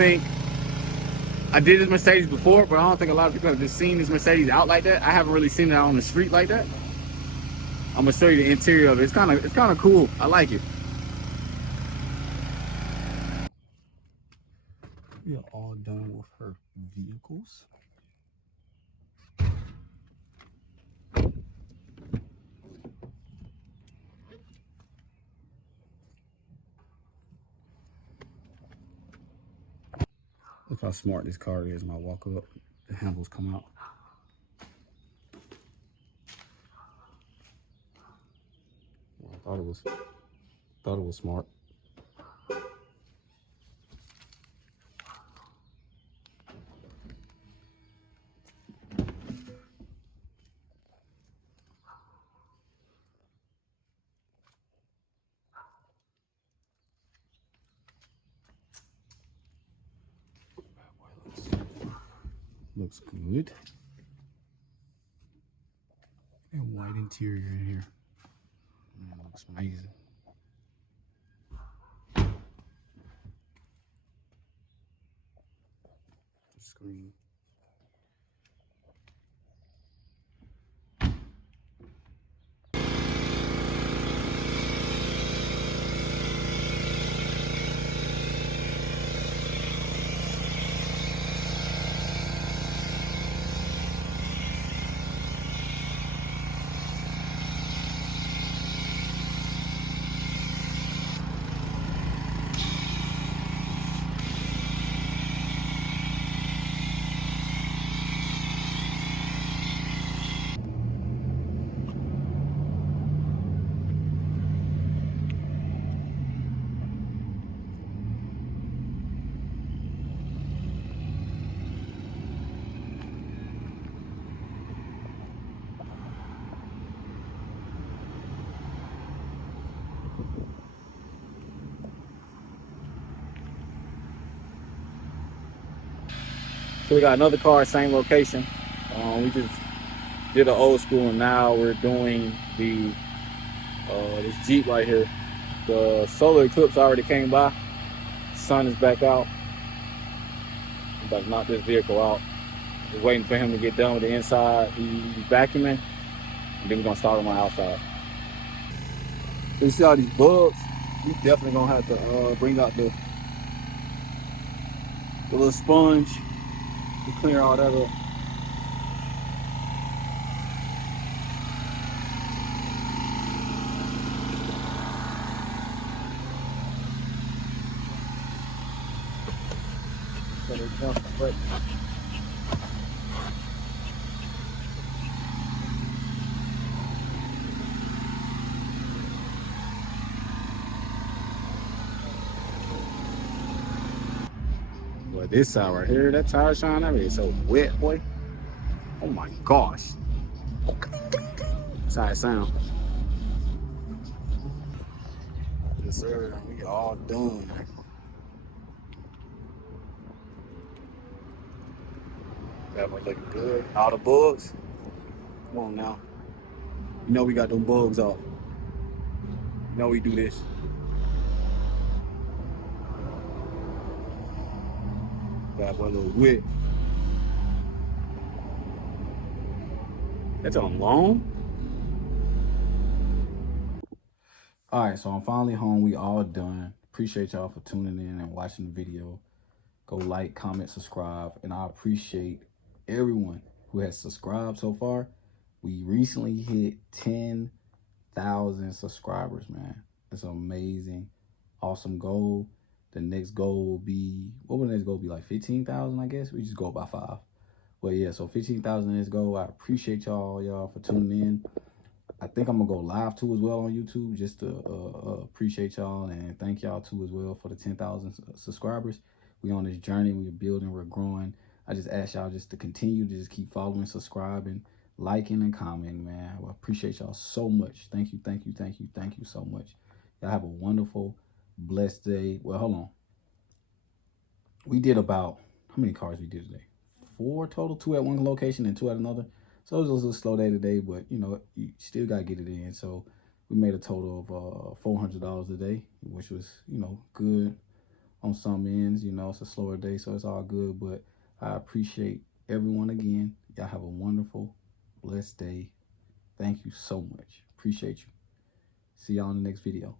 think I did this Mercedes before, but I don't think a lot of people have just seen this Mercedes out like that. I haven't really seen it out on the street like that. I'm gonna show you the interior of it. It's kind of cool. I like it. We are all done with her vehicles. Look how smart this car is. When I walk up, the handles come out. Well, I thought it was smart. Looks good. And white interior in here. Man, looks amazing. The screen. So we got another car, same location. We just did an old school, and now we're doing the this Jeep right here. The solar eclipse already came by. Sun is back out. I'm about to knock this vehicle out. Just waiting for him to get done with the inside. He's vacuuming, and then we're gonna start on my outside. So you see all these bugs? We definitely gonna have to bring out the little sponge to clear all that up. So they jump, but boy, this side right here, that tire shine, that is so wet, boy. Oh my gosh. That's how it sounds. Yes, sir. We all done. That one looking good. All the bugs. Come on now. You know we got them bugs off. You know we do this. Got one little wet. That's on long. All right, so I'm finally home. We all done. Appreciate y'all for tuning in and watching the video. Go like, comment, subscribe, and I appreciate everyone who has subscribed so far. We recently hit 10,000 subscribers, man. It's amazing, awesome goal. The next goal will be, what will the next goal be, like 15,000, I guess? We just go by 5. But yeah, so 15,000 is goal. I appreciate y'all for tuning in. I think I'm gonna go live too as well on YouTube, just to appreciate y'all and thank y'all too as well for the 10,000 subscribers. We on this journey, we're building, we're growing. I just ask y'all just to continue to just keep following, subscribing, liking, and commenting, man. I appreciate y'all so much. Thank you, thank you, thank you, thank you so much. Y'all have a wonderful, blessed day. Well, hold on. We did about, how many cars we did today? 4 total, 2 at one location and 2 at another. So it was a little slow day today, but you know, you still got to get it in. So we made a total of $400 a day, which was, you know, good. on some ends. You know, it's a slower day, so it's all good. But I appreciate everyone again. Y'all have a wonderful, blessed day. Thank you so much. Appreciate you. See y'all in the next video.